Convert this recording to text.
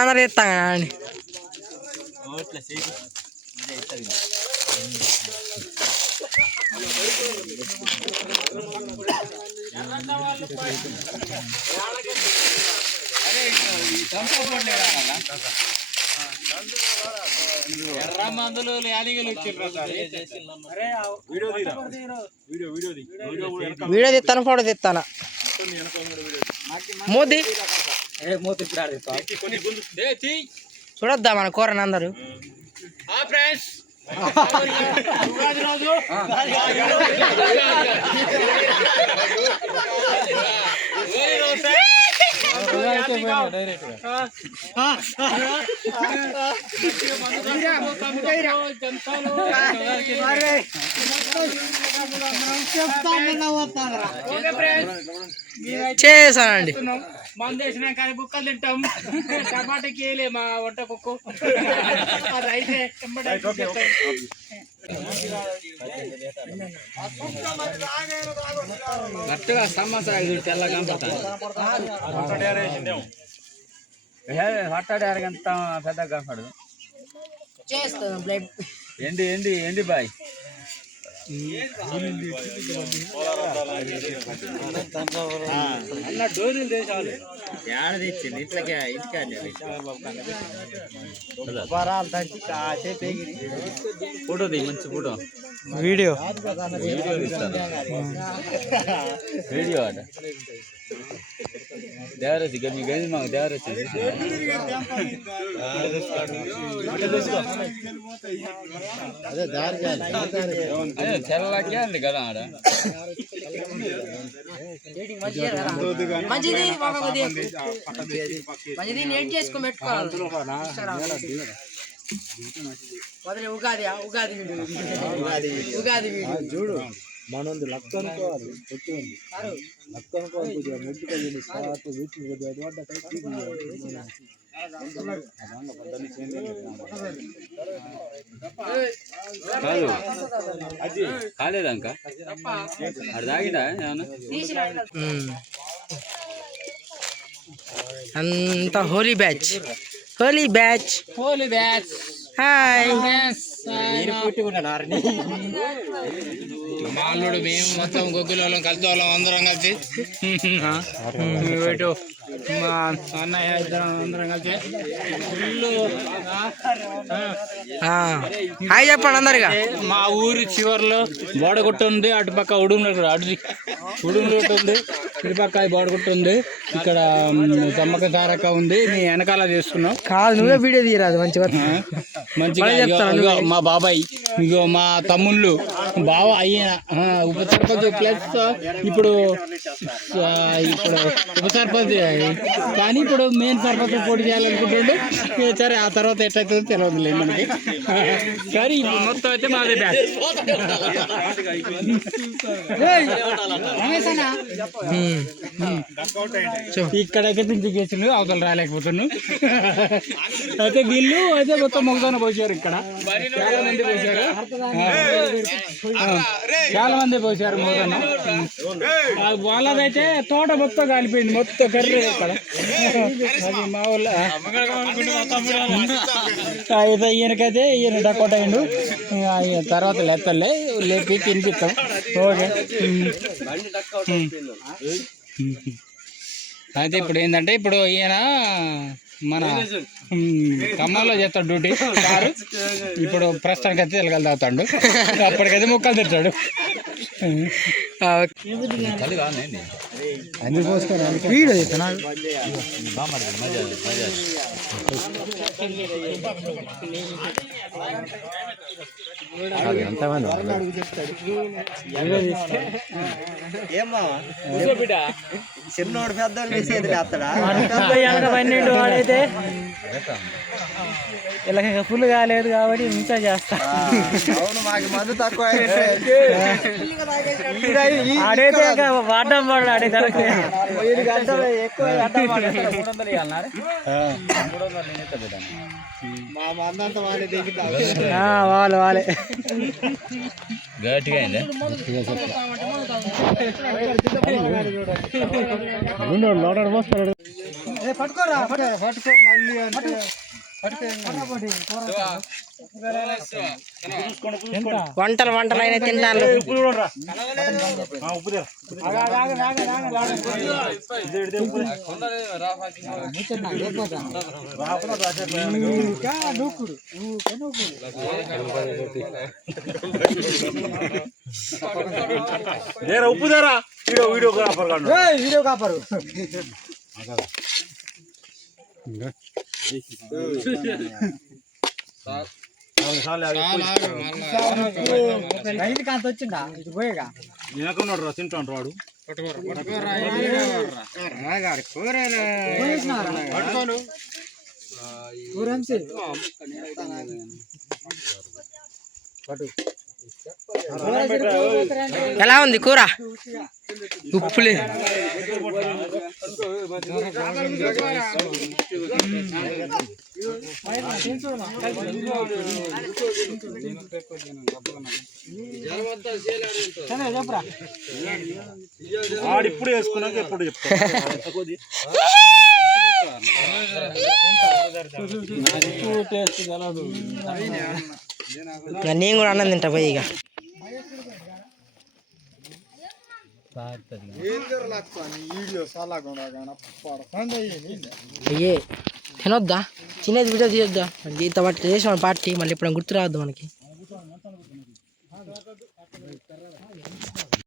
అందరు ఎత్తాం అండి. ఎర్ర మందులు వీడియో తీస్తాను, ఫోటో తీస్తాను. మోదీ చూడొద్దా మన కూరని అందరూ. చేసానండి. మంది వేసినా కానీ బుక్కలు తింటాం. టమాటాకి వేయలే మా వంట కుక్కు. అయితే గట్టిగా సమస్య తెల్లగా హట్టాడేరగంత పెద్దగా కనపడదు. ఎండి ఎండి ఎండి బాయ్ అన్న డోరీలు దేశాలు ఏడ తెచ్చింది ఇట్లా ఇంటికాడ ఫోటో ది మంచి ఫోటో వీడియో వీడియో అట దేవరసి గని గని మాకు దేవరసి అదే దారి అదే తెల్లగా ఉంది కదా ఆడ చూడు మనొంದು లక్క అనుకోవాలి, కొట్టి ఉంది లక్క అనుకోవాలి. కొద్దిగా ముట్టుకోవాలి సాటు వీటి కొద్దిగా దొడ్డ కాదు కాలేదంక అది తాగినా అంత holy batch, holy batch, holy batch. Hi మాల్లుడు మేము మొత్తం గొగ్గుల వాళ్ళం కలిసి వాళ్ళం అందరం కలిసి మా అన్నయ్య ఇద్దరం అందరం కలిసి హాయ్ చెప్పండి అందరిగా. మా ఊరి చివరిలో బోడగుట్ట ఉంది, అటుపక్క ఉడుగుల ఉడుగులు ఉంది, ఇటుపక్క బోడగుట్ట ఉంది, ఇక్కడ సమ్మక్క సారక్క ఉంది. మీ వెనకాల చేసుకున్నాం. కాదు నువ్వే వీడియో తీయరాదు మంచిగా మంచిగా. మా బాబాయ్ ఇగో మా తమ్ముళ్ళు బావ అయ్యన ఉప సర్పంచ్ ప్లస్ ఇప్పుడు ఉప సర్పంచ్ కానీ ఇప్పుడు మెయిన్ సర్పంచ్ పోటీ చేయాలనుకుంటుండే. సరే ఆ తర్వాత ఎట్లయితుందో తెలియదులే మనకి. కానీ ఇప్పుడు మొత్తం అయితే మాదే బ్యాచ్. ఇక్కడైతే పింఛి చేసిండు, అవతల రాలేకపోతున్నాను. అయితే వీళ్ళు అయితే మొత్తం మొగదాన పోసారు. ఇక్కడ చాలా మంది పోసారు, చాలా మంది పోసారు మొగదాన. వాళ్ళదైతే తోట మొత్తం కాలిపోయింది, మొత్తం కర్రీ. ఇక్కడ అది మా ఊళ్ళో అయితే ఈయనకైతే ఈయన డకోట అయ్యిండు. తర్వాత లేతలే లేపి తినిపిస్తాం. ఓకే అయితే ఇప్పుడు ఏంటంటే ఇప్పుడు ఈయన మన ఖమ్మంలో చేస్తాడు డ్యూటీ సారు. ఇప్పుడు ప్రస్తుతానికి అయితే తెలగలు తాగుతాడు, అప్పటికైతే ముక్కలు తింటాడు. వీడియో చేస్తాను. ఎంతమంది చిన్నోడు పెద్దోళ్ళు వేసేది లేస్తాడా? వాడైతే ఇలా ఫుల్ కాలేదు కాబట్టి ఇంకా చేస్తా. అవును మాకు మందు తక్కువ ఆడైతే వాడడం పడడు. ఆడే కరెక్ట్ ఎక్కువ మా మందంతా వాళ్ళే దిగుతా వాళ్ళే గట్టిగా అయింది. లోడర్ పోస్తాడు. పట్టుకోరా పట్టుకో మళ్ళీ అంటే వంటలు అయినా తిన్నాను. ఉప్పు ధర వీడియో కాపరు కాంత వచ్చిందా ఇటు పోయేగా తినకున్నాడు రా తింటాను రాడు ఎలా ఉంది కూర? ఉప్పులే ఆడిప్పుడు వేసుకున్నాక ఎప్పుడు చెప్తా నేను కూడా అన్నం తింటా పోయి. ఇక అయ్యే తినొద్దా? చిన్నది వీడియో తీయొద్దా? ఇంత పట్టి చేసాం పార్టీ, మళ్ళీ ఇప్పుడు గుర్తు రావద్దు మనకి.